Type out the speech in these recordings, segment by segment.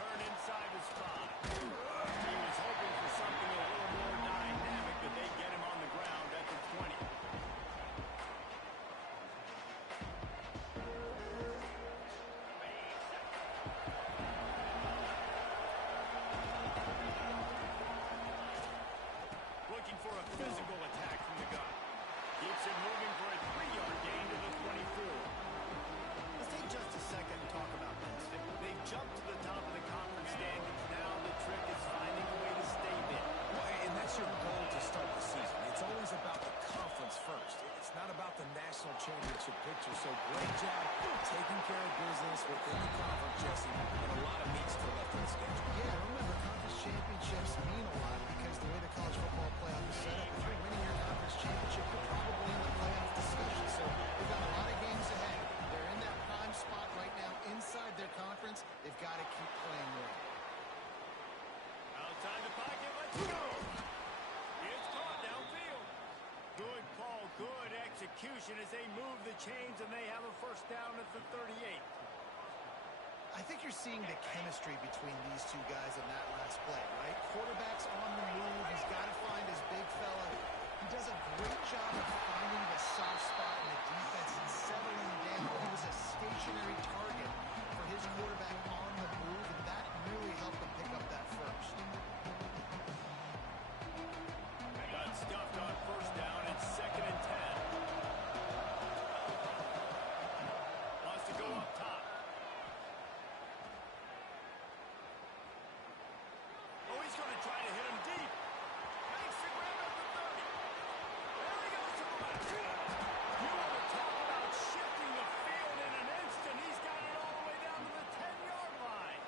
return inside the spot. He was hoping for something a little more dynamic, but they get him on the ground at the 20. Looking for a physical attack from the gun. Keeps it moving for a 3-yard gain to the 24. Let's take just a second and talk about this. They've jumped to the top of the conference standings. Now the trick is finding a way to stay there. Well, and that's your goal to start the season. It's always about the conference first. It's not about the national championship picture. So great job taking care of business within the conference, Jesse, and a lot of meat still left in the schedule. Yeah, remember, conference championships mean a lot because the way the college football playoff is set up, if you're winning your conference championship, you're probably in the playoff discussion. So they've got a lot of games ahead. They're in that prime spot right now inside their conference. They've got to keep playing well. Outside the pocket, let's go! It's caught downfield. Good call, good execution as they move the chains and they have a first down at the 38. I think you're seeing the chemistry between these two guys in that last play, right? Quarterback's on the move. He's got to find his big fella. He does a great job of finding the soft spot in the defense and settling down. He was a stationary target for his quarterback on the move, and that really helped him pick up that first. Got stuffed on first down. It's 2nd and 10. Wants to go up top. Oh, he's going to try to hit him deep. Makes the grab at the 30. There he goes to the left. You want to talk about shifting the field in an instant. He's got it all the way down to the 10-yard line.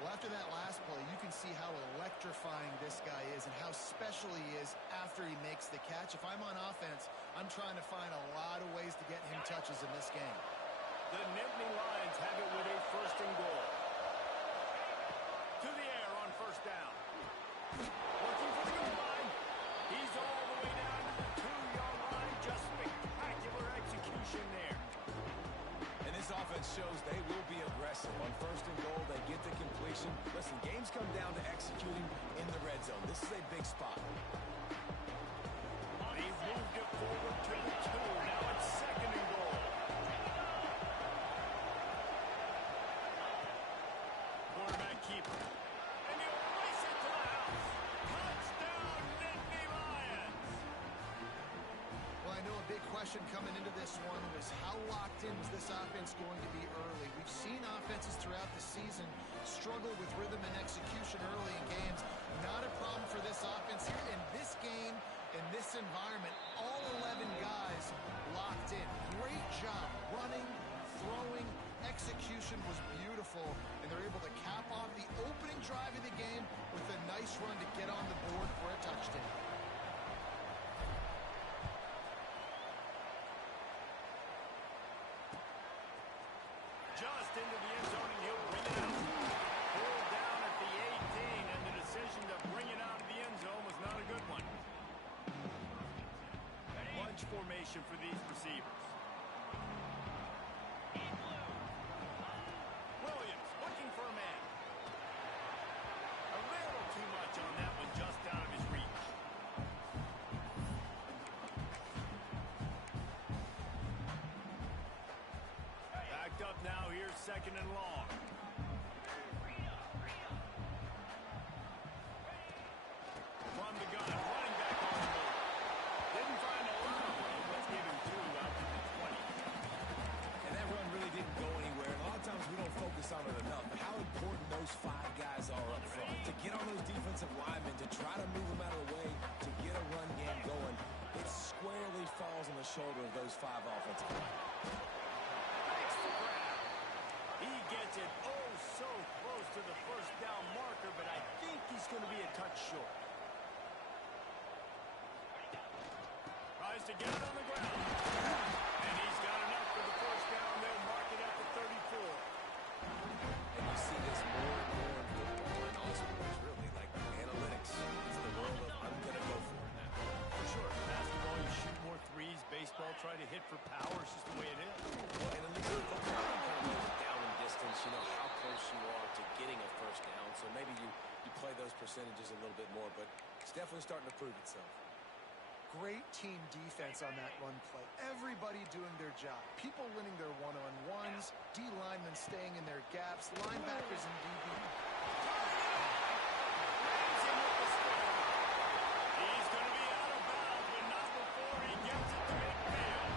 Well, after that last play, you can see how electrifying this guy is and how special he is after he makes the catch. If I'm on offense, I'm trying to find a lot of ways to get him touches in this game. The Nittany Lions have it with a 1st and goal. To the air on first down. Looking for the goal line. He's all the way down to the 2-yard line. Just spectacular execution there. And this offense shows they will be aggressive. On 1st and goal, they get the completion. Listen, games come down to executing in the red zone. This is a big spot. They've moved it forward to the 2. Now it's 2nd and goal. Quarterback keeper. And he'll race it to the house. Touchdown, Nittany Lions. Well, I know a big question coming into this one was how locked in was this offense going to be early? We've seen offenses throughout the season struggle with rhythm and execution early in games. Not a problem for this offense here. In this game, in this environment, all 11 guys locked in. Great job running, throwing. Execution was beautiful, and they're able to cap off the opening drive of the game with a nice run to get on the board for a touchdown. Just into the end zone, and he'll bring it out. Pulled down at the 18, and the decision to bring it out of the end zone was not a good one. Bunch formation for these receivers. Williams looking for a man. A little too much on that one, just out of his reach. Backed up now, here's 2nd and long. From the gun, running back on the move. Didn't find a lot of room. Let's give him 2 out to the 20. And that run really didn't go anywhere. A lot of times we don't focus on it enough. But how important those 5 guys are up front. To get on those defensive linemen, to try to move them out of the way, to get a run game going. It squarely falls on the shoulder of those 5 offensive linemen. Makes the grab. He gets it oh so close to the first down marker, but I think he's going to be a touch short. Tries to get it on the ground. And he's got enough for the first down. They'll mark it at the 34. And you see this more and more in football and all sports, really, like analytics. It's the world of I'm going to go for it now. For sure. Basketball, you shoot more threes. Baseball, try to hit for power. It's just the way it is. And at least in football, you kind of know the down and distance. You know how close you are to those percentages a little bit more, but it's definitely starting to prove itself. Great team defense on that run play. Everybody doing their job. People winning their one-on-ones, D linemen staying in their gaps, linebackers and DB. He's going to be out of bounds, but not before he gets it to midfield.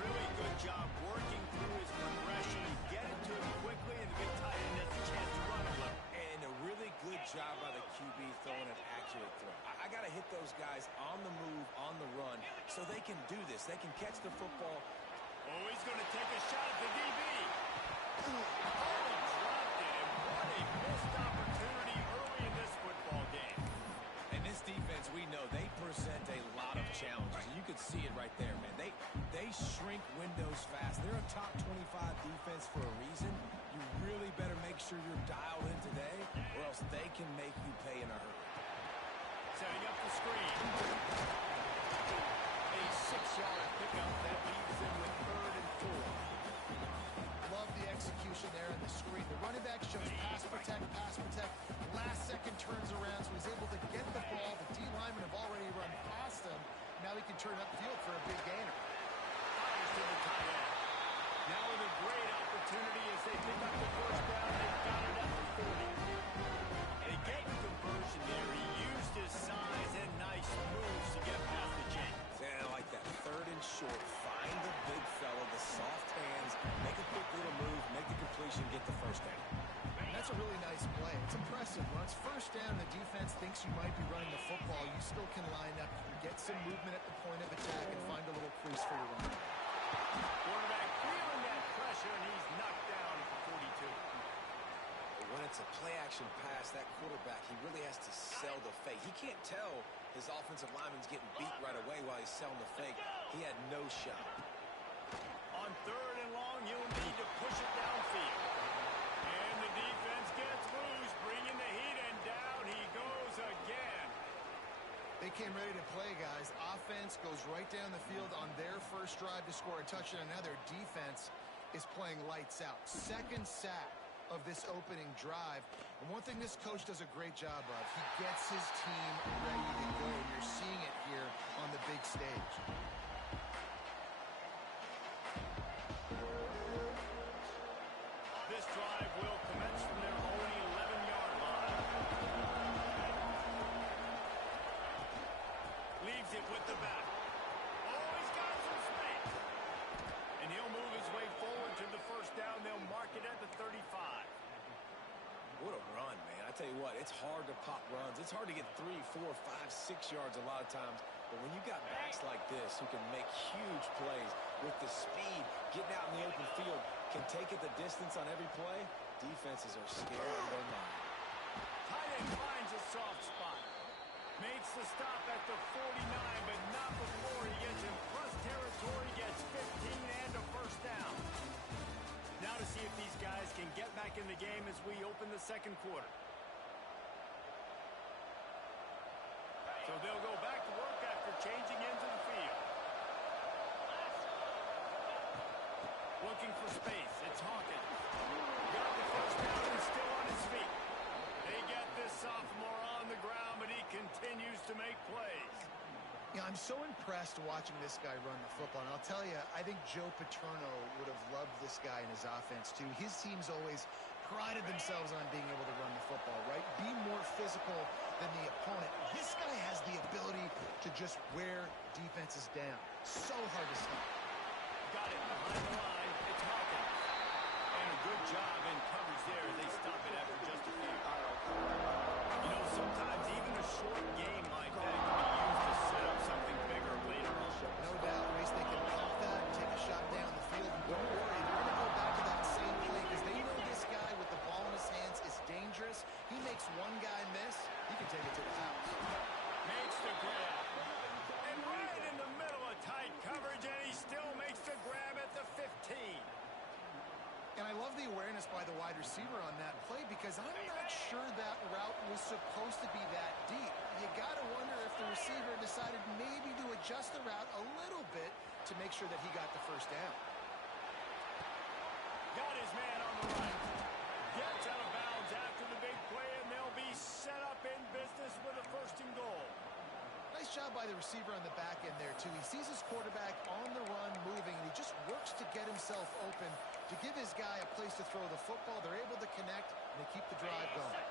Really good job working through his progression, get it to him quickly, and the good tight end has a chance to run a little. And a really good job by the QB throwing an accurate throw. I got to hit those guys on the move, on the run, so they can do this. They can catch the football. Oh, he's going to take a shot at the DB. Oh, he dropped it, and what a missed opportunity early in this football game. And this defense, we know, they present a lot of challenges. And you can see it right there, man. They shrink windows fast. They're a top 25 defense for a reason. You really better make sure you're dialed in today, or else they can make you pay in a hurry. Setting up the screen. A 6-yard pickup that leaves him with 3rd and 4. Love the execution there on the screen. The running back shows pass protect, pass protect. Last second turns around, so he's able to get the ball. The D linemen have already run past him. Now he can turn upfield for a big gainer. Fires to the tight end. Now with a great opportunity as they pick up the 1st down. They've got it at the 40. They get the conversion there. He used his size and nice moves to get past the chain. Yeah, I like that. 3rd and short. Find the big fella, the soft hands, make a quick little move, make the completion, get the 1st down. And that's a really nice play. It's impressive. When it's 1st down, the defense thinks you might be running the football. You still can line up, get some movement at the point of attack, and find a little crease for your run. Quarterback feeling that pressure, and he's knocked down at the 42. When it's a play-action pass, that quarterback, he really has to sell the fake. He can't tell his offensive lineman's getting beat right away while he's selling the fake. He had no shot. On 3rd and long, he'll need to push it downfield. And the defense gets loose, bringing the heat, and down he goes again. They came ready to play, guys. Offense goes right down the field on their first drive to score a touchdown. Now their defense is playing lights out. 2nd sack of this opening drive. And one thing this coach does a great job of, he gets his team ready to go. You're seeing it here on the big stage. This drive will commence from their own 11-yard line. Leaves it with the back. Oh, he's got some space. And he'll move his way forward to the 1st down. They'll mark it at the 35. What a run, man. I tell you what, it's hard to pop runs. It's hard to get 3, 4, 5, 6 yards a lot of times. But when you got backs like this who can make huge plays with the speed, getting out in the open field, can take it the distance on every play, defenses are scared of their mind. Tight end finds a soft spot. Makes the stop at the 49, but not before he gets in plus territory, gets 15 and a 1st down. Now to see if these guys can get back in the game as we open the 2nd quarter. So they'll go back to work after changing into the field. Looking for space. It's Hawkins. Got the 1st down and still on his feet. They get this sophomore on the ground, but he continues to make plays. Yeah, I'm so impressed watching this guy run the football. And I'll tell you, I think Joe Paterno would have loved this guy in his offense, too. His teams always prided themselves on being able to run the football, right? Be more physical than the opponent. This guy has the ability to just wear defenses down. So hard to stop. Got it behind the line. It's Hawkins. And a good job in coverage there. They stop it after just a few. You know, sometimes even a short game like that can be used to set up something bigger later on. No doubt, Reese, they can pump that, take a shot down the field. And don't worry, they're going to go back to that same play because they know this guy with the ball in his hands is dangerous. He makes one guy miss, he can take it to the house. Makes the grab. And right in the middle of tight coverage, and he still makes the grab at the 15. And I love the awareness by the wide receiver on that play because I'm not sure that route was supposed to be that deep. You got to wonder if the receiver decided maybe to adjust the route a little bit to make sure that he got the 1st down. Got his man on the right. Gets out of bounds after the big play, and they'll be by the receiver on the back end there, too. He sees his quarterback on the run moving, and he just works to get himself open to give his guy a place to throw the football. They're able to connect, and they keep the drive going.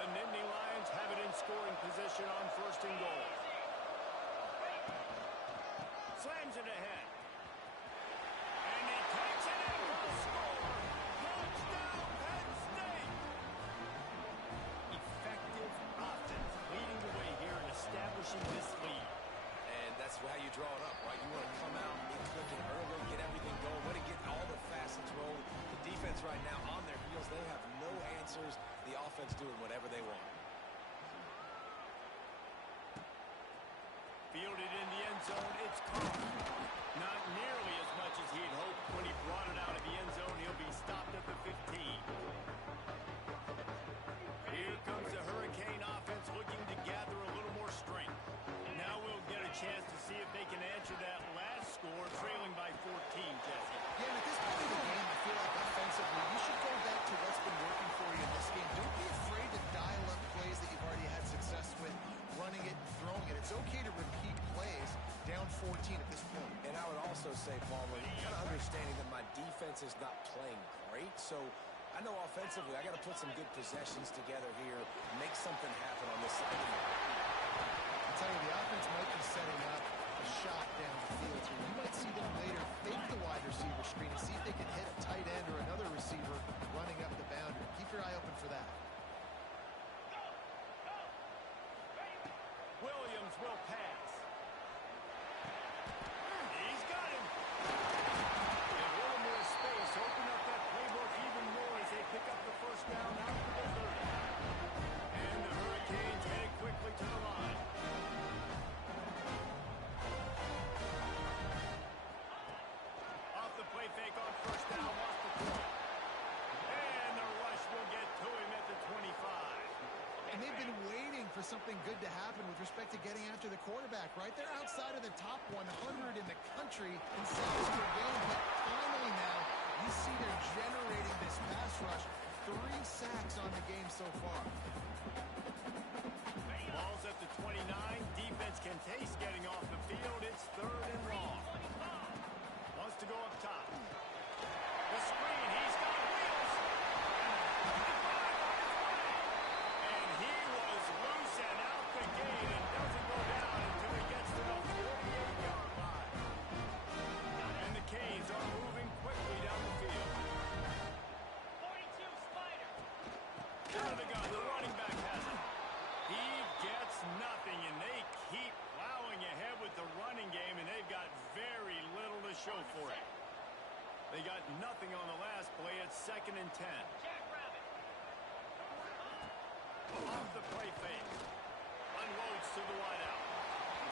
The Nittany Lions have it in scoring position on 1st and goal. Slams it ahead. And he takes it in for a score. Touchdown, Penn State! Effective offense leading the way here and establishing this lead. And that's how you draw it up, right? You want to come out, get clicking early, get everything going, want to get all the facets rolling. The defense right now on their heels, they have no answers. The offense doing whatever they want. Fielded in the end zone, it's caught. Not nearly as much as he had hoped when he brought it out of the end zone. He'll be stopped at the 15. Here comes the Hurricane offense looking to gather a little more strength. Now we'll get a chance to see if they can answer that last score, trailing by 14, Jesse. Yeah, and at this point of the game, I feel like offensively, you should go back to what's been working for you in this game. Don't be afraid to dial up plays that you've already had success with, running it and throwing it. It's okay to repeat plays down 14 at this point. And I would also say, Palmer, kind of understanding that my defense is not playing great, so I know offensively I got to put some good possessions together here, make something happen on this side of the ball. I'll tell you, the offense might be setting up a shot down the field here. You might see them later fake the wide receiver screen and see if they can hit a tight end or another receiver running up the boundary. Keep your eye open for that. Williams will pass. He's got him. And a little more space. Open up that playbook even more as they pick up the 1st down out to the 30. And the Hurricanes headed quickly to the line. Off the play fake on 1st down, lost the throw. And the rush will get to him at the 25. And they've been waiting for something good to happen with respect to getting after the quarterback, right? They're outside of the top 100 in the country in sacks per game, but finally now you see they're generating this pass rush. 3 sacks on the game so far. Ball's at the 29. Defense can taste getting off the field. It's 3rd and long. Wants to go up top. The screen. He's got wheels. And he was loose and out the gate and doesn't go down until he gets to the 48-yard line. And the Canes are moving quickly down the field. 42 Spider. Out of the gun. The running back has it. He gets nothing, and they keep plowing ahead with the running game, and they've got very little to show for it. They got nothing on the last play. It's 2nd and 10. Off the play fake. Unloads to the wideout.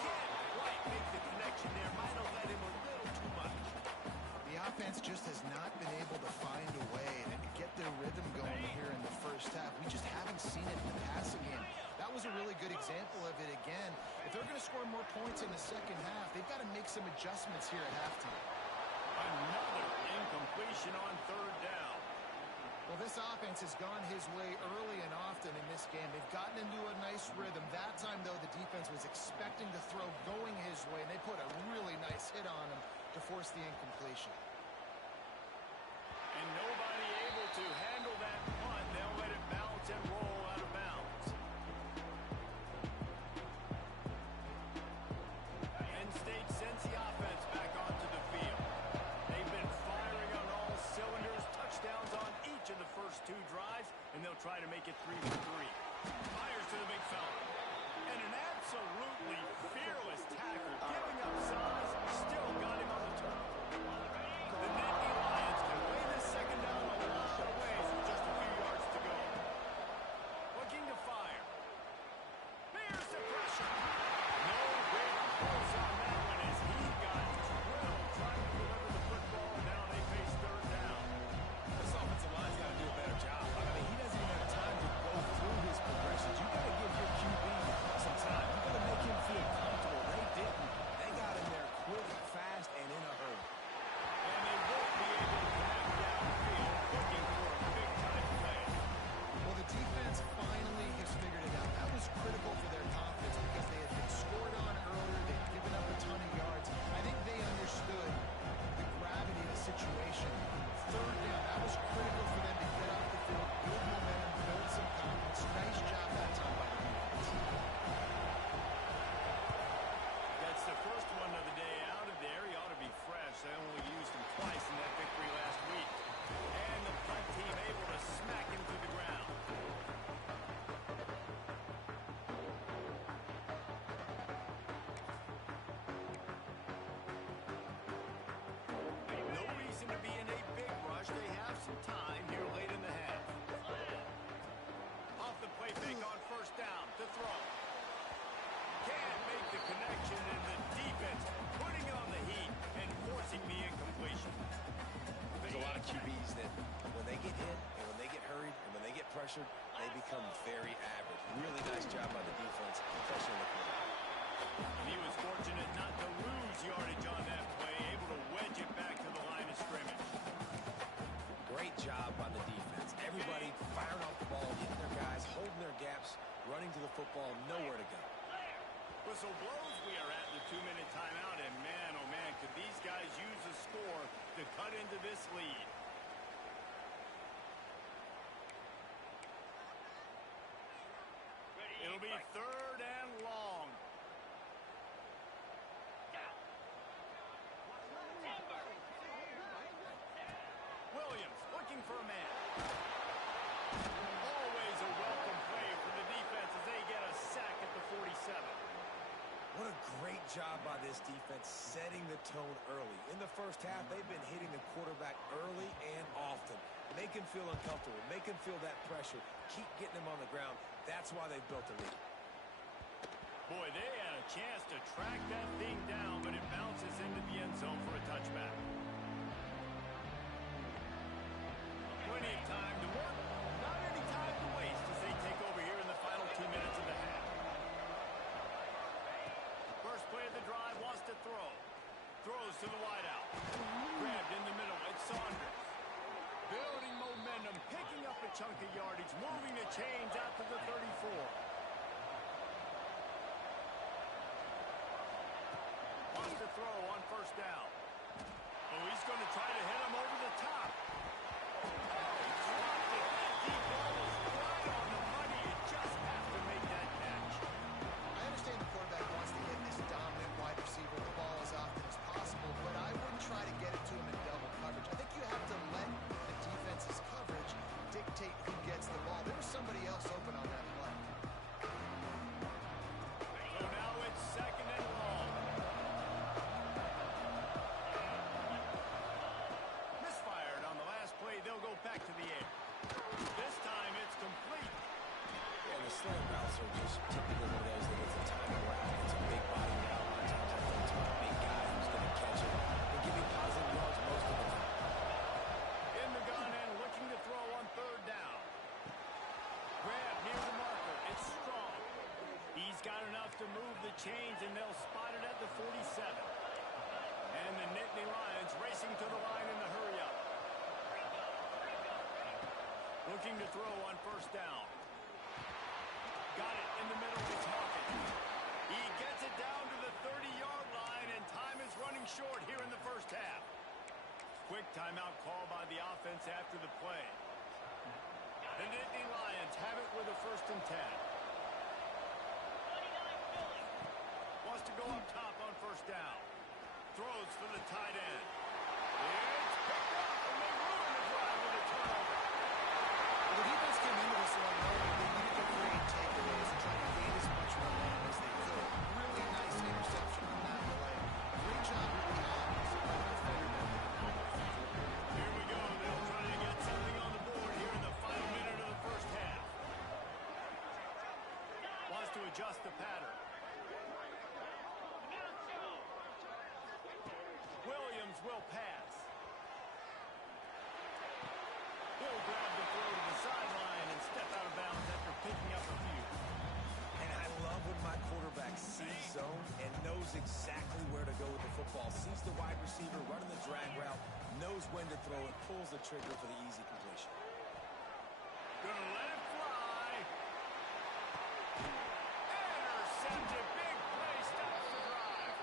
Can't quite make the connection there. Might have led him a little too much. The offense just has not been able to find a way to get their rhythm going here in the 1st half. We just haven't seen it in the passing game. That was a really good example of it again. If they're going to score more points in the 2nd half, they've got to make some adjustments here at halftime. Another incompletion on 3rd down. Well, this offense has gone his way early and often in this game. They've gotten into a nice rhythm. That time, though, the defense was expecting the throw going his way, and they put a really nice hit on him to force the incompletion. And nobody able to handle that punt. They'll let it bounce and roll out of bounds. Penn State sends the offense back onto the field. They've been firing on all cylinders, touchdowns on each of the first 2 drives, and they'll try to make it 3 for 3. Fires to the big fella. And an absolutely fearless tackle, giving up size, still got him on the turf. The Nittany Lions can play this 2nd down a lot of ways with just a few yards to go. Looking to fire. Here's the pressure. No big pulse on that one as he got drilled trying to deliver the football. Now they face 3rd down. This offensive line's got to do a better job. I mean, he doesn't even have time to go through his progressions. You got to give your QB some time. You got to make him feel comfortable. They didn't. They got him there quick, fast, and in a hurry. And they both play fake on first down to throw. Can't make the connection, and the defense putting on the heat and forcing the incompletion. There's a lot of QBs that when they get hit and when they get hurried and when they get pressured, they become very average. Really nice job by the defense, especially in the quarterback. He was fortunate not to lose yardage on that play, able to wedge it back to the line of scrimmage. Great job by the defense. Everybody firing off the ball, hitting their guys, holding their gaps, running to the football, nowhere to go. Whistle blows, we are at the 2-minute timeout, and man, oh man, could these guys use a score to cut into this lead. It'll be 3rd and long. Williams looking for a man. Always a welcome play for the defense as they get a sack at the 47. What a great job by this defense setting the tone early. In the first half, they've been hitting the quarterback early and often. Make him feel uncomfortable. Make him feel that pressure. Keep getting him on the ground. That's why they've built a lead. Boy, they had a chance to track that thing down, but it bounces into the end zone for a touchback. Plenty of time to work. Not any time to waste as they take over here in the final 2 minutes of the half. First play of the drive, wants to throw. Throws to the wideout. Grabbed in the middle. It's Saunders. Building momentum, picking up a chunk of yardage, moving the chains out to the 34. Wants to throw on first down. Oh, he's going to try to hit him over the top. Dropped it. That deep ball is right on the money. You just have to make that catch. I understand the quarterback wants to get this dominant wide receiver the ball as often as possible, but I wouldn't try to get it to him in double coverage. I think you have to let the defense's coverage dictate who gets the ball. There was somebody else open on that play. So now it's 2nd and long. Misfired on the last play. They'll go back to the air. This time it's complete. Yeah, the slant routes are just typical of those that it's a timing route. It's a big body route. A lot of times I think it's a big guy who's going to catch it and give me positive yards most of the time. In the gun and looking to throw on 3rd down. Grab near the marker. It's strong. He's got enough to move the chains, and they'll spot it at the 47. And the Nittany Lions racing to the line in the hurry-up. Looking to throw on first down. Got it in the middle of Hawkins. He gets it down to the 30-yard line, and time is running short here in the first half. Quick timeout call by the offense after the play. The Nittany Lions have it with a 1st and 10. Wants to go up top on first down. Throws for the tight end. It's picked up, and they ruin the drive with a turnover. Well, the defense came into this one knowing they needed to create takeaways and try to gain as much momentum as they could. Really nice interception on that play. Great job with the offense. Here we go. They'll try to get something on the board here in the final minute of the first half. Wants to adjust the pattern. Williams will pass. He'll grab the throw to the sideline and step out of bounds after picking up a few. And I love when my quarterback sees zone and knows exactly where to go with the football. Sees the wide receiver running the drag route, knows when to throw it, pulls the trigger for the easy completion. Gonna let it fly. Intercepted. Big play stops the drive.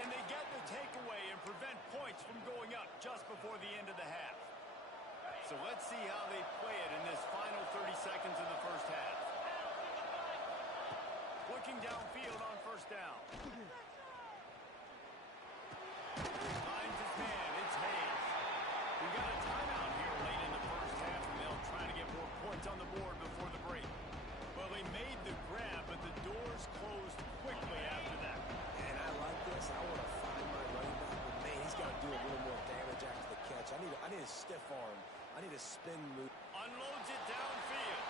And they get the takeaway and prevent points from going up just before the end of the half. So let's see how they play it in this final 30 seconds of the first half. Looking downfield on first down. Finds his man. It's Hayes. We got a timeout here late in the first half, and they'll try to get more points on the board before the break. Well, they made the grab, but the doors closed quickly after that. And I like this. I want to find my running back, but man, he's got to do a little more damage after the catch. I need a stiff arm. I need a spin move. Unloads it downfield.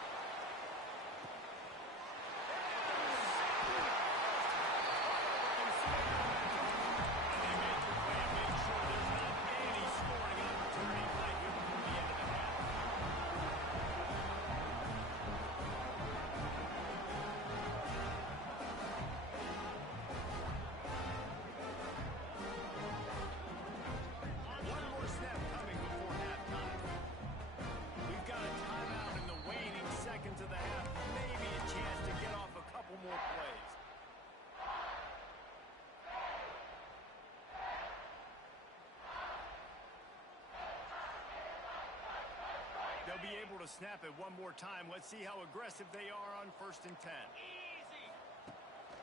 able to snap it one more time. Let's see how aggressive they are on 1st and 10. Easy.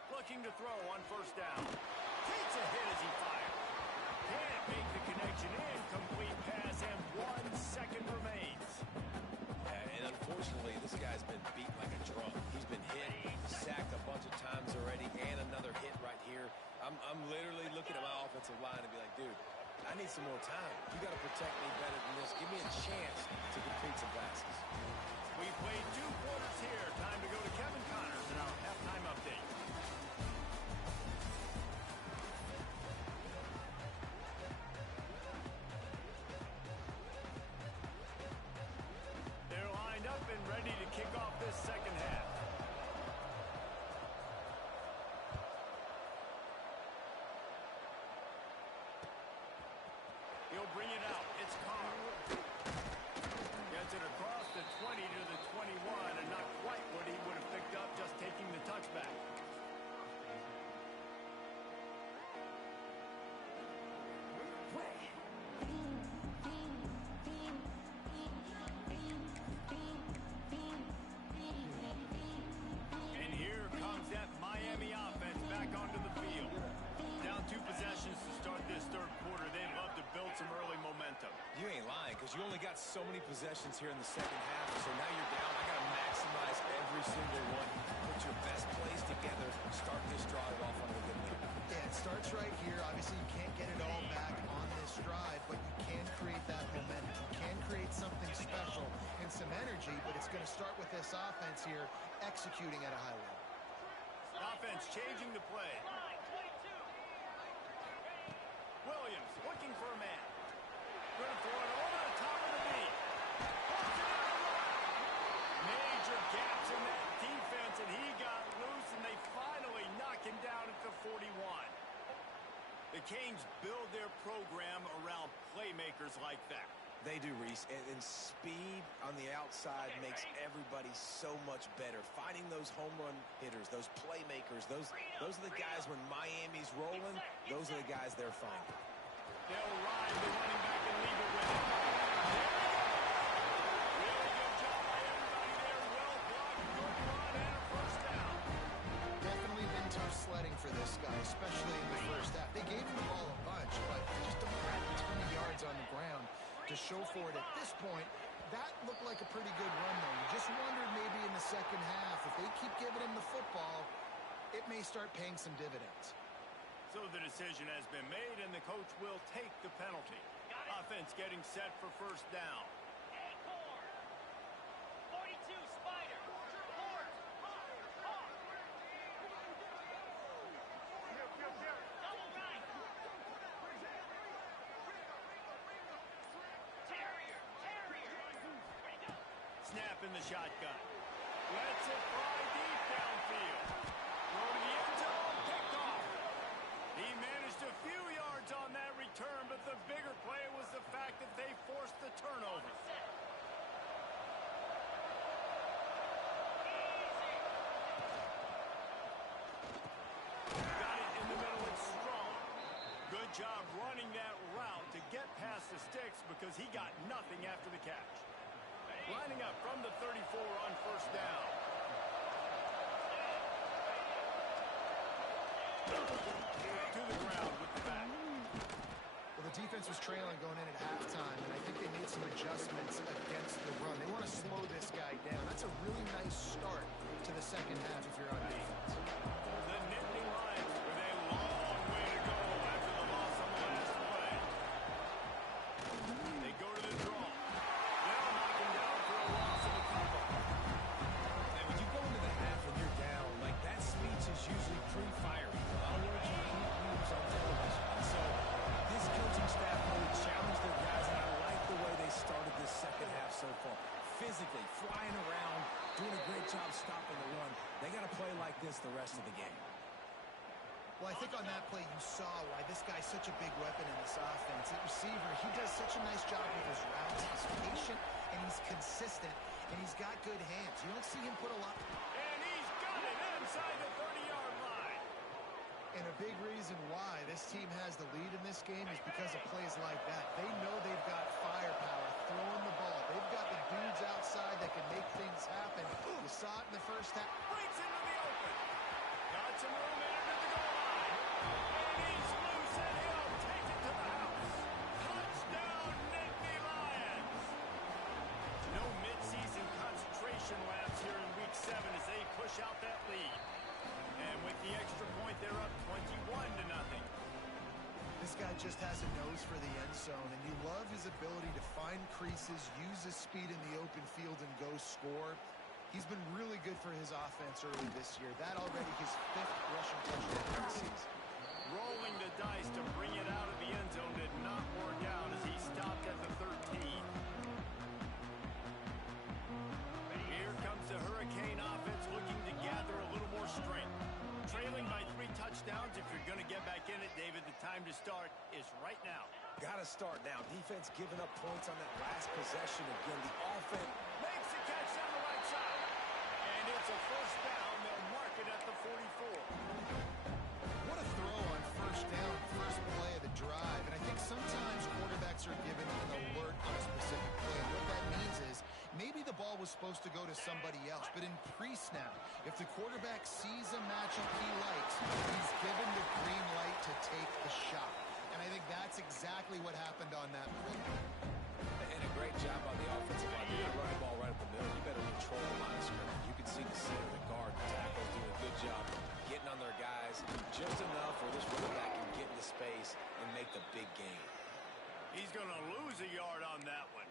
Looking to throw on 1st down. Takes a hit as he fires. Can't make the connection. Incomplete pass, and 1 second remains. And unfortunately, this guy's been beat like a drum. He's been hit, sacked a bunch of times already, and another hit right here. I'm literally looking at my offensive line and be like, dude, I need some more time. You got to protect me better than this. Give me a chance to complete some passes. We played 2 quarters here. Time to go to Kevin Connors in our halftime update. They're lined up and ready to kick off this second half. He'll bring it out. It's Carr. Gets it across the 20 to the 21, and not quite what he would have picked up just taking the touchback. And here comes that Miami offense back onto the field. Down 2 possessions to start this 3rd quarter. They'd love to build some early momentum. You ain't lying, because you only got so many possessions here in the second half, so now you're down. I got to maximize every single one. Put your best plays together. Start this drive off on a good note. Yeah, it starts right here. Obviously, you can't get it all back on this drive, but you can create that momentum. You can create something special and some energy, but it's going to start with this offense here executing at a high level. Offense changing the play. Williams looking for a man. Going to throw it over the top of the knee. Major gaps in that defense, and he got loose, and they finally knock him down at the 41. The Canes build their program around playmakers like that. They do, Reese, and speed on the outside makes everybody so much better. Finding those home run hitters, those playmakers, those are the guys when Miami's rolling, those are the guys they're finding. They'll ride the running back and leave it with him. Really good job by everybody there. Well blocked, good run, and a 1st down. Definitely been tough sledding for this guy, especially in the 1st half. They gave him the ball a bunch, but they just don't have a ton of yards on the ground to show for it at this point. That looked like a pretty good run, though. You just wondered maybe in the second half, if they keep giving him the football, it may start paying some dividends. So the decision has been made, and the coach will take the penalty. Offense getting set for 1st down. 42, Spider. Double right. Terrier. Snap in the shotgun. Lets it fly deep downfield. Throw to the end zone, picked off. He managed a few yards on that return, but the bigger play was the fact that they forced the turnover. Got it in the middle, it's strong. Good job running that route to get past the sticks because he got nothing after the catch. Lining up from the 34 on 1st down. To the ground with the back. Well, the defense was trailing going in at halftime, and I think they made some adjustments against the run. They want to slow this guy down. That's a really nice start to the second half if you're on defense. The Nittany Lions with a long way to go after the loss on the last play. They go to the draw. They'll knock him down for a loss of a couple. And when you go into the half and you're down, like that speech is usually pre-firing. A lot of words you can't use on television. So this coaching staff really challenged their guys, and I like the way they started this second half so far. Physically, flying around, doing a great job stopping the run. They got to play like this the rest of the game. Well, I think on that play you saw why this guy's such a big weapon in this offense. At receiver, he does such a nice job with his routes. He's patient, and he's consistent, and he's got good hands. You don't see him put a lot... And he's got it inside the 30-yard line. And a big reason why this team has the lead in this game is because of plays like that. They know they've got firepower throwing the ball. They've got the dudes outside that can make things happen. You saw it in the first half. Breaks into the open. Got some room in under the goal line. And he's loose, and he'll take it to the house. Touchdown, Nittany Lions. No midseason concentration laps here in Week 7 as they push out that lead. And with the extra point, they're up 21-0. This guy just has a nose for the end zone, and you love his ability to find creases, use his speed in the open field, and go score. He's been really good for his offense early this year. That already his 5th rushing touchdown of the season. Rolling the dice to bring it out of the end zone did not work out as he stopped at the 13. Here comes the Hurricane offense looking to gather a little more strength. Trailing by 3 touchdowns. If you're going to get back in it, David, the time to start is right now. Got to start now. Defense giving up points on that last possession. Again, the offense Makes the catch down the right side. And it's a first down. They'll mark it at the 44. What a throw on first down, first play of the drive. And I think sometimes quarterbacks are given an alert on a specific play. And what that means is maybe the ball was supposed to go to somebody else. But in pre-snap, if the quarterback sees a matchup he likes, he's given the green light to take the shot. And I think that's exactly what happened on that play. and a great job on the offensive line. You're going to run the ball right up the middle. You better control the line of scrimmage. You can see the center, the guard, the tackles doing a good job getting on their guys just enough where this running back can get into space and make the big game. He's going to lose a yard on that one.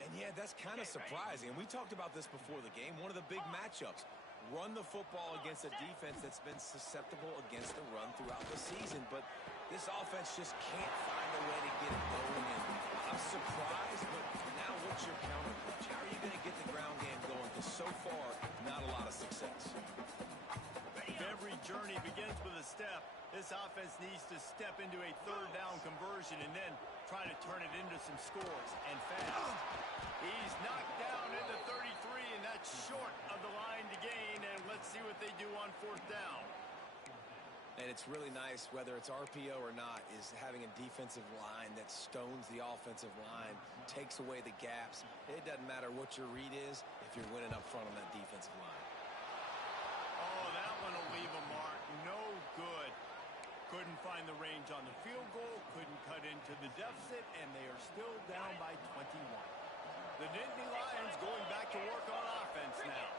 And yeah, that's kind of surprising. And we talked about this before the game. One of the big matchups. Run the football against a defense that's been susceptible against the run throughout the season. But this offense just can't find a way to get it going. And I'm surprised, but now what's your counterpunch? How are you going to get the ground game going? Because so far, not a lot of success. If every journey begins with a step, this offense needs to step into a third down conversion and then try to turn it into some scores, and fast. He's knocked down into 33, and that's short of the line to gain, and let's see what they do on 4th down. And it's really nice, whether it's RPO or not, is having a defensive line that stones the offensive line, takes away the gaps. It doesn't matter what your read is if you're winning up front on that defensive line. Oh, that one will leave a mark. No good. Couldn't find the range on the field goal, couldn't cut into the deficit, and they are still down by 21. The Nittany Lions going back to work on offense now.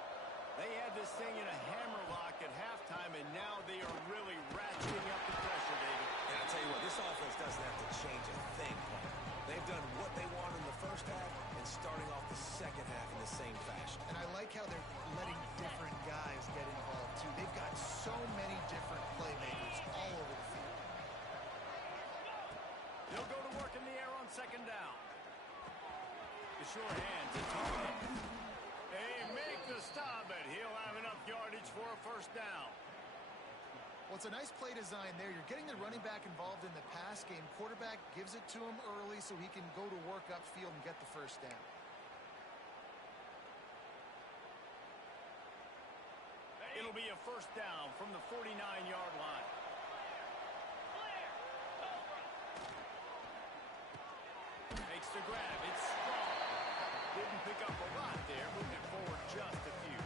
They had this thing in a hammerlock at halftime, and now they are really ratcheting up the pressure, David. And I'll tell you what, this offense doesn't have to change a thing. They've done what they want in the first half and starting off the second half in the same fashion. And I like how they're letting different guys get involved, too. They've got so many different playmakers all over the field. They'll go to work in the air on 2nd down. The short hands, it's hard. They make the stop, but he'll have enough yardage for a 1st down. Well, it's a nice play design there. You're getting the running back involved in the pass game. Quarterback gives it to him early so he can go to work upfield and get the 1st down. It'll be a 1st down from the 49-yard line. Makes the grab. It's strong. Didn't pick up a lot there. Moved it forward just a few.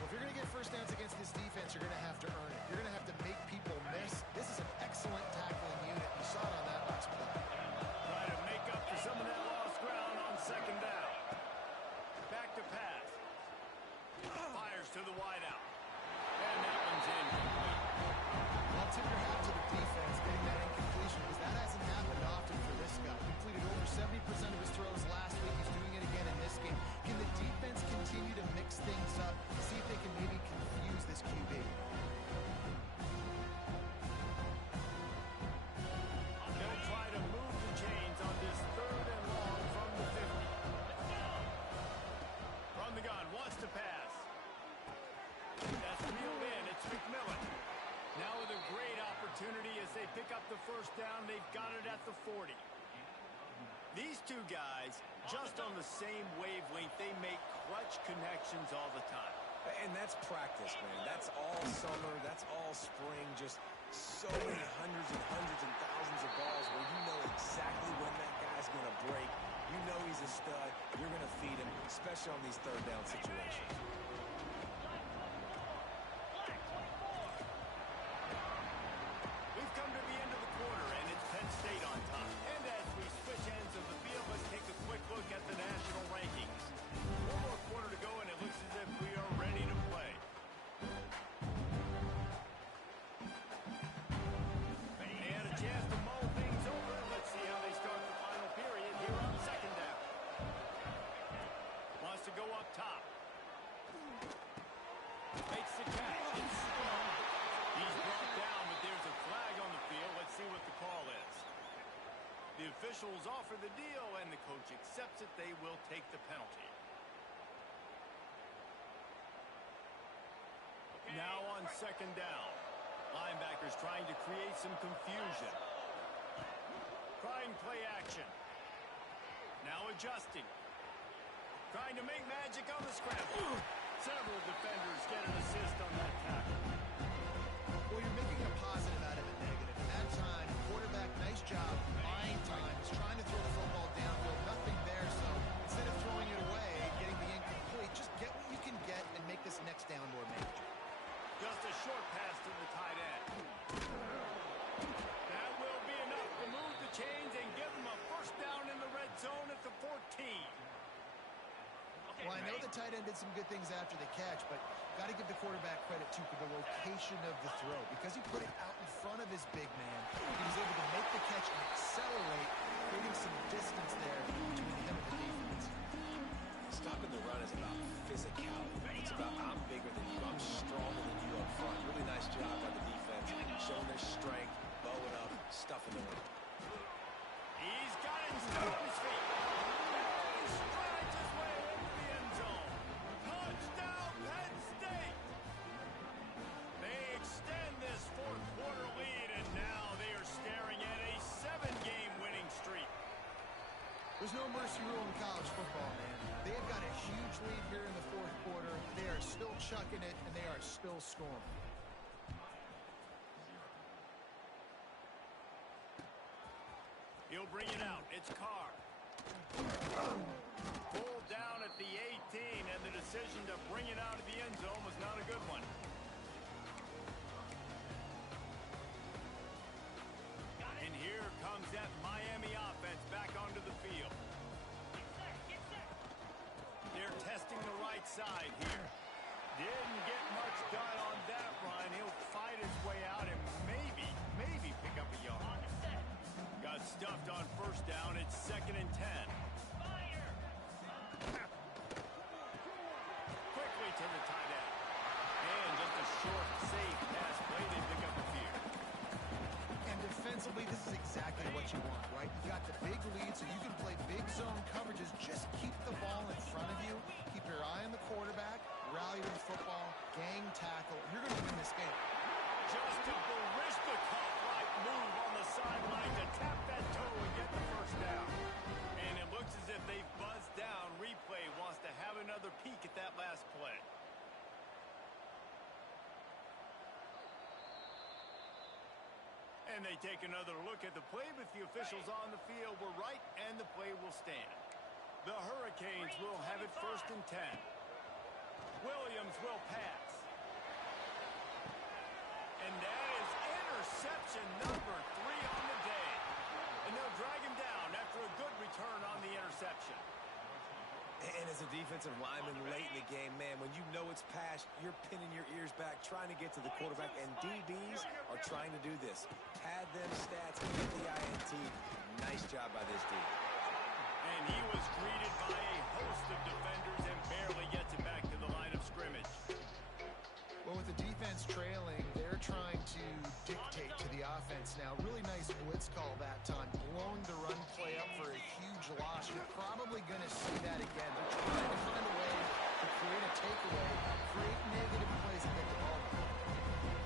Well, if you're going to get 1st downs against this defense, you're going to have to earn it. You're going to have to make people miss. This is an excellent tackling unit. You saw it on that last play. Try to make up for some of that lost ground on 2nd down. Back to pass. Fires to the wideout. And that one's in. I'll tip your hat to the defense getting that incompletion because that hasn't happened often for this guy. Completed over 70% of his throws last week. He's doing it again in this game. Can the defense continue to mix things up, see if they can maybe confuse this QB? They'll try to move the chains on this 3rd and long from the 50. From the gun, wants to pass. That's reeled in. It's McMillan. Now with a great opportunity as they pick up the 1st down. They've got it at the 40. These two guys, just on the same wavelength, they make clutch connections all the time. And that's practice, man. That's all summer. That's all spring. Just so many hundreds and thousands of balls where you know exactly when that guy's is going to break. You know he's a stud. You're going to feed him, especially on these third down situations. We've come to the end of the quarter, and it's Penn State on top. And as we switch ends of the field, let's take a quick look at the national rankings. One more quarter to go, and it looks as if we are ready to play. They had a chance to mull things over. Let's see how they start the final period here on second down. Wants to go up top. Makes the catch. It's strong. He's brought down, but there's a flag on the field. Let's see what the call is. The officials offer the deal, and the coach accepts it. They will take the penalty. Now on second down. Linebackers trying to create some confusion. Trying play action. Now adjusting. Trying to make magic on the scramble. Several defenders get an assist on that tackle. Well, you're making a positive out of a negative. That time, quarterback, nice job, buying time. He's trying to throw the football downfield. Nothing there, so instead of throwing it away, getting the incomplete, just get what you can get and make this next down more manageable. Just a short pass to the tight end. That will be enough to move the chains and give them a first down in the red zone at the 14. Well, I know the tight end did some good things after the catch, but got to give the quarterback credit, too, for the location of the throw. Because he put it out in front of his big man, he was able to make the catch and accelerate, creating some distance there between him and the defense. Stopping the run is about physicality. It's about I'm bigger than you. I'm stronger than you up front. Really nice job by the defense, showing their strength, bowing up, stuffing the run. He's got it still on his feet. He strides his way into the end zone. Touchdown, Penn State. They extend this fourth quarter lead, and now they are staring at a 7-game winning streak. There's no mercy rule in college football, man. They have got a huge lead here in the fourth quarter. They are still chucking it, and they are still scoring. He'll bring it out. It's Carr. Pulled down at the 18, and the decision to bring it out of the end zone was not a good one. And here comes that Miami offense back onto the field. They're testing the right side here. Didn't get much done on that run. He'll fight his way out and maybe pick up a yard. Got stuffed on first down. It's 2nd and 10. Quickly to the tight end. And just a short, safe pass play to pick up a few. And defensively, this is exactly what you want, right? You got the big lead, so you can play big zone coverages. Just keep the ball in front of you. Keep your eye on the quarterback. Rally to the football. Gang tackle. You're going to win this game. Just a Barishnikov-like move on the sideline to tap that toe and get the first down. And it looks as if they've buzzed down. Replay wants to have another peek at that last play. And they take another look at the play, but the officials on the field were right, and the play will stand. The Hurricanes will have it 1st and 10. Williams will pass. And that is interception number 3 on the day. And they'll drag him down after a good return on the interception. And as a defensive lineman late in the game, man, when you know it's passed, you're pinning your ears back, trying to get to the quarterback, and DBs are trying to do this. Pad them stats, get the INT. Nice job by this dude. And he was greeted by a host of defenders and barely gets it back to the line of scrimmage. Well, with the defense trailing, they're trying to dictate to the offense now. Really nice blitz call that time, blowing the run play up for a huge loss. You're probably going to see that again. They're trying to find a way to create a takeaway, create negative plays, and get the ball back.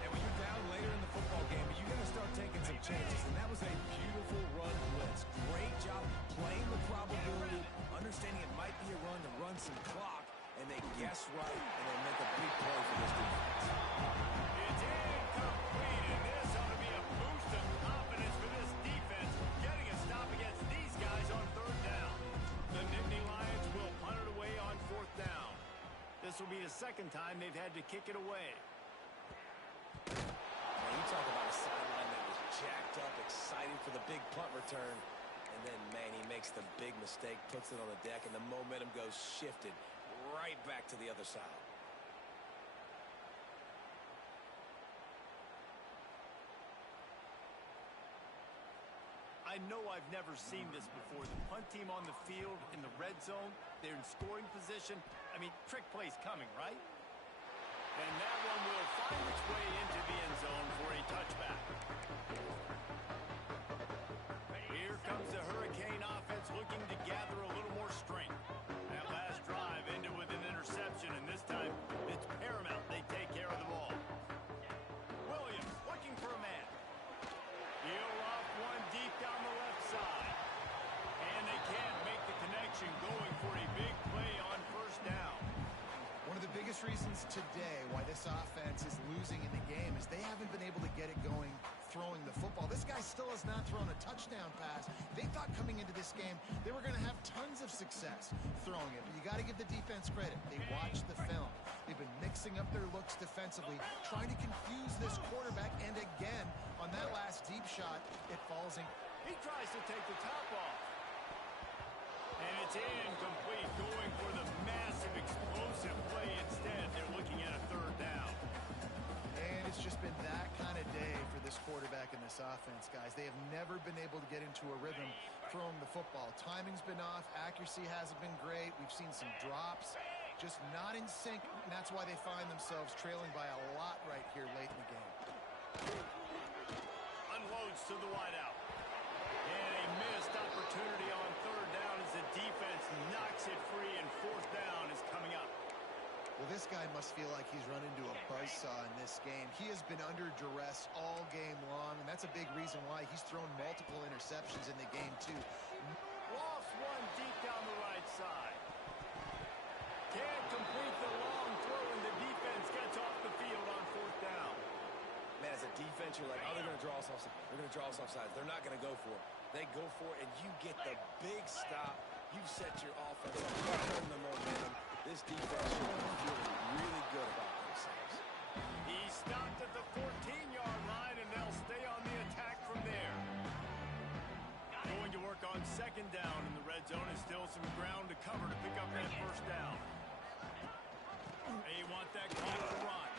And when you're down later in the football game, you got to start taking some chances. And that was a beautiful run blitz. Great job playing the probability, understanding it might be a run to run some clock, and they guess right, and they make a big play for this defense. It's incomplete, and this ought to be a boost of confidence for this defense, getting a stop against these guys on second time they've had to kick it away. Man, you talk about a sideline that was jacked up, excited for the big punt return. And then, man, he makes the big mistake, puts it on the deck, and the momentum goes shifted right back to the other side. I know I've never seen this before. The punt team on the field in the red zone. They're in scoring position. I mean, trick play's coming, right? And that one will find its way into the end zone for a touchback. Here comes the Hurricane offense looking to gather a little more strength. That last drive ended with an interception, and this time it's paramount they take care of the ball. Williams looking for a man. He'll off one deep down the left side. And they can't make the connection, going for a big play on first down. One of the biggest reasons today why this offense is losing in the game is they haven't been able to get it going throwing the football. This guy still has not thrown a touchdown pass. They thought coming into this game they were going to have tons of success throwing it, but you got to give the defense credit. They watched the film. They've been mixing up their looks defensively, trying to confuse this quarterback, and again, on that last deep shot, it falls in. He tries to take the top off. And it's incomplete, going for the massive explosive play instead. They're looking at a third down. And it's just been that kind of day for this quarterback and this offense, guys. They have never been able to get into a rhythm throwing the football. Timing's been off. Accuracy hasn't been great. We've seen some drops. Just not in sync, and that's why they find themselves trailing by a lot right here late in the game. Unloads to the wideout. And a missed opportunity on third down as the defense knocks it free, and fourth down is coming up. Well, this guy must feel like he's run into a buzzsaw in this game. He has been under duress all game long, and that's a big reason why he's thrown multiple interceptions in the game, too. Lost one deep down the right side. Can't complete the long throw, and the defense gets off the field on fourth down. Man, as a defense, you're like, oh, they're going to draw us off. They're going to draw us off sides. They're not going to go for it. They go for it, and you get the big stop. You've set your offense up, you're the momentum. This defense should be feeling really good about themselves. He stopped at the 14-yard line, and they'll stay on the attack from there. Going to work on second down in the red zone, and still some ground to cover to pick up that first down. They want that clock to run.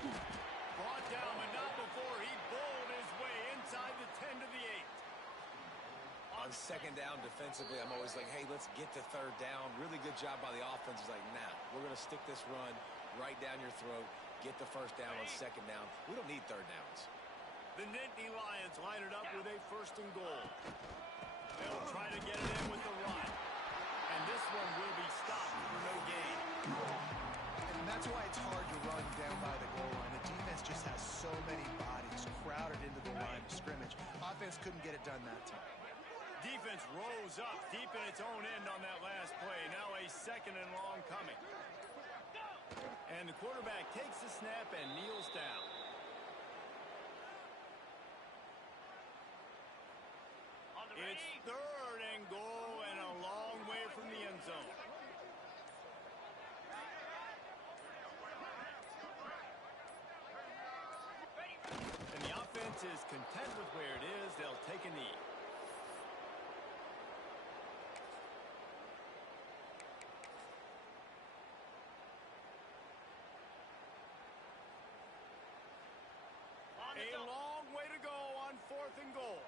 Brought down, but not before he bowled his way inside the 10 to the 8. On second down defensively, I'm always like, hey, let's get to third down. Really good job by the offense. It's like, nah, we're going to stick this run right down your throat, get the first down on second down. We don't need third downs. The Nittany Lions line it up with a first and goal. They'll try to get it in with the run. And this one will be stopped for no gain. And that's why it's hard to run down by the goal line. The defense just has so many bodies crowded into the line of scrimmage. Offense couldn't get it done that time. Defense rose up deep in its own end on that last play. Now a second and long coming. And the quarterback takes the snap and kneels down. It's third and goal and a long way from the end zone. And the offense is content with where it is. They'll take a knee. A long way to go on fourth and goal.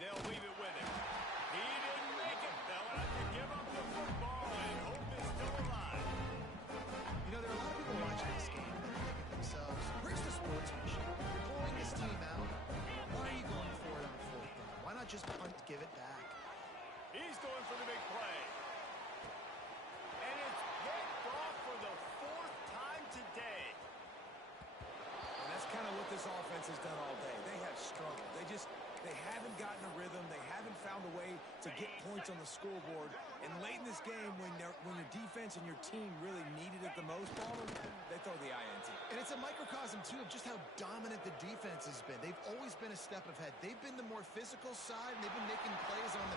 They'll leave it with him. He didn't make it. They'll have to give up the football, and hope is still alive. You know, there are a lot of people watching this game that are thinking to themselves, where's the sportsmanship? You're blowing this team out. Why are you going for it on fourth down? Why not just punt, give it back? He's going for the big play. And it's picked off for the fourth time today. And that's kind of what this offense has done all day. They have struggled. They haven't gotten a rhythm. They haven't found a way to get points on the scoreboard. And late in this game, when your defense and your team really needed it the most, they throw the INT. And it's a microcosm, too, of just how dominant the defense has been. They've always been a step ahead. They've been the more physical side, and they've been making plays on the